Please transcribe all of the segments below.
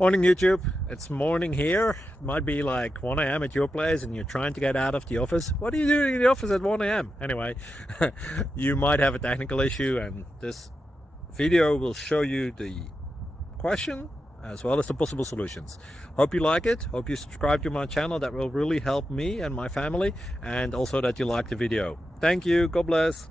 Morning YouTube, it's morning here. It might be like 1 a.m. at your place and you're trying to get out of the office. What are you doing in the office at 1 a.m.? Anyway, you might have a technical issue and this video will show you the question as well as the possible solutions. Hope you like it, hope you subscribe to my channel. That will really help me and my family, and also that you like the video. Thank you, God bless.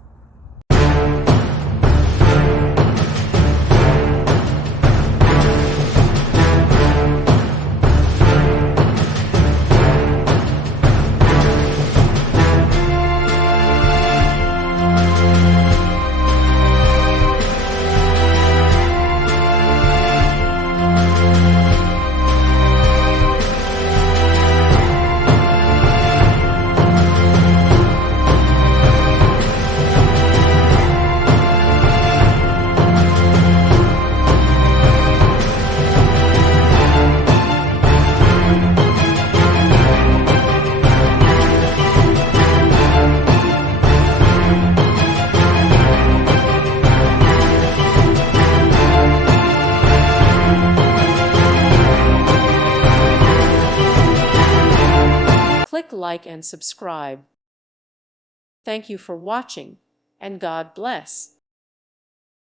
Click like and subscribe. Thank you for watching, and God bless.